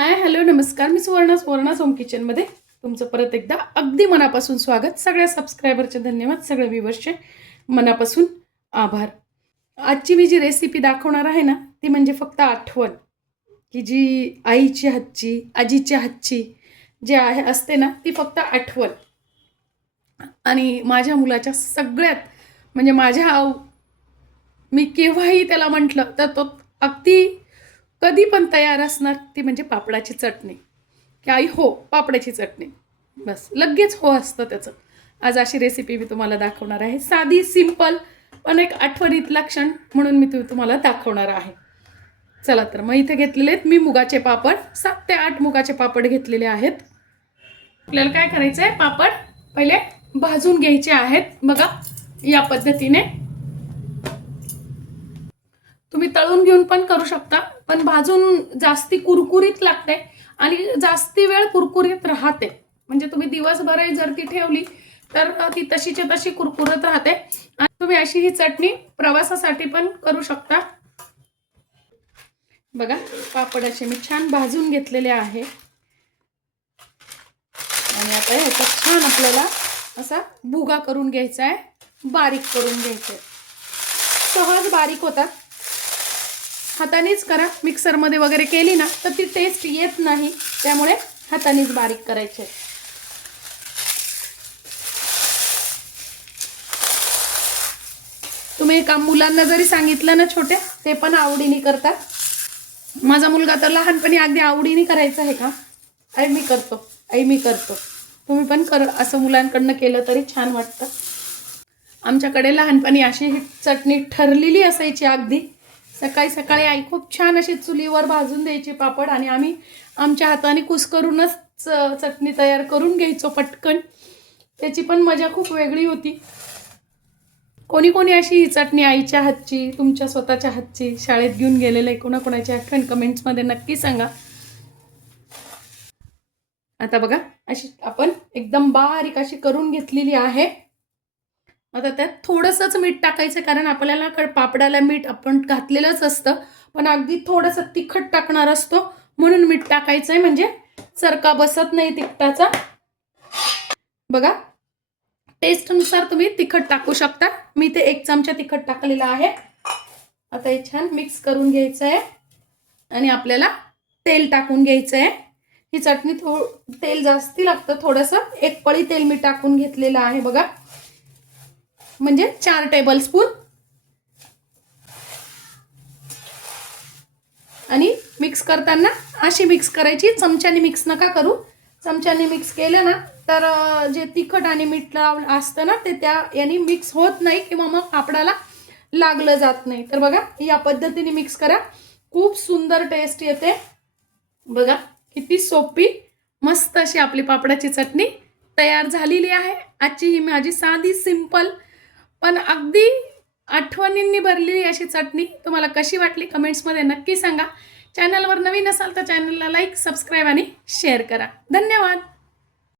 Hi hello नमस्कार. मी सुवर्णा सोम किचनमध्ये तुमचं परत एकदा अगदी मनापासून स्वागत. सगळ्या सबस्क्रायबरचे धन्यवाद, सगळ्या व्ह्यूअर्सचे मनापासून आभार. आजची मी जी रेसिपी दाखवणार आहे ना, ती म्हणजे फक्त आठवण, की जी आईची हातची, आजीच्या हातची जी आहे असते ना, ती फक्त आठवण. आणि माझ्या मुलाच्या सगळ्यात म्हणजे मी केव्हाही त्याला म्हटलं तर तो अगदी कधी पण तयार असणार, ती म्हणजे पापडाची चटणी. की आई हो पापडाची चटणी, बस लगेच हो असतं त्याचं. आज अशी रेसिपी मी तुम्हाला दाखवणार आहे, साधी सिंपल पण एक आठवणीतला क्षण म्हणून मी तुम्हाला दाखवणार आहे. चला तर मग इथे घेतलेले आहेत मी मुगाचे पापड, 7 ते 8 मुगाचे पापड घेतलेले आहेत. आपल्याला काय करायचं आहे, पापड पहिले भाजून घ्यायचे आहेत. बघा या पद्धतीने तुम्ही तळून घेऊन पण करू शकता, पण भाजून जास्ती कुरकुरीत लागते आणि जास्ती वेळ कुरकुरीत राहते. म्हणजे तुम्ही दिवसभर जर ती ठेवली तर ती तशीच्या तशी कुरकुरत राहते. आणि तुम्ही अशी ही चटणी प्रवासासाठी पण करू शकता. बघा पापड असे मी छान भाजून घेतलेले आहे आणि आता ह्याचा छान आपल्याला असा भुगा करून घ्यायचा आहे, बारीक करून घ्यायचा आहे. सहज बारीक होतात. हातानेच करा, मिक्सरमध्ये वगैरे केली ना तर ती टेस्ट येत नाही, त्यामुळे हातानेच बारीक करायचे. तुम्ही काम मुलांना जरी सांगितलं ना छोटे, ते पण आवडीने करतात. माझा मुलगा तर लहानपणी अगदी आवडीने करायचा आहे का, आई मी करतो. तुम्ही पण कर असं मुलांकडनं केलं तरी छान वाटतं. आमच्याकडे लहानपणी अशी ही चटणी ठरलेली असायची. अगदी सकाळी सकाळी आई खूप छान अशी चुलीवर भाजून द्यायची पापड आणि आम्ही आमच्या हाताने कुस्करूनच चटणी तयार करून घ्यायचो पटकन. त्याची पण मजा खूप वेगळी होती. कोणी कोणी अशी ही चटणी आईच्या हातची, तुमच्या स्वतःच्या हातची शाळेत घेऊन गेलेलं आहे, कोणाकोणाची आठवण कमेंट्समध्ये नक्की सांगा. आता बघा अशी आपण एकदम बारीक अशी करून घेतलेली आहे. आता त्यात थोडंसंच मीठ टाकायचं, कारण आपल्याला पापडाला मीठ आपण घातलेलंच असतं, पण अगदी थोडंसं तिखट टाकणार असतो म्हणून मीठ टाकायचं आहे, म्हणजे चरका बसत नाही तिखटाचा. बघा टेस्टनुसार तुम्ही तिखट टाकू शकता. मी ते 1 चमचा तिखट टाकलेला आहे. आता हे छान मिक्स करून घ्यायचं आहे आणि आपल्याला तेल टाकून घ्यायचं आहे. ही चटणी तेल जास्ती लागतं थोडंसं. 1 पळी तेल मी टाकून घेतलेलं आहे बघा, म्हणजे 4 टेबलस्पून. आणि मिक्स करताना अशी मिक्स करायची, चमच्याने मिक्स नका करू. चमच्याने मिक्स केलं ना तर जे तिखट आणि मीठ असतं ना ते त्या याने मिक्स होत नाही किंवा मग पापडाला लागलं जात नाही. तर बघा या पद्धतीने मिक्स करा, खूप सुंदर टेस्ट येते. बघा किती सोपी मस्त अशी आपली पापडाची चटणी तयार झालेली आहे. आजची ही माझी साधी सिंपल पण अगदी आठवणींनी भरलेली अशी चटणी तुम्हाला कशी वाटली कमेंट्समध्ये नक्की सांगा. चॅनलवर नवीन असाल तर चॅनलला लाईक, सबस्क्राईब आणि शेअर करा. धन्यवाद.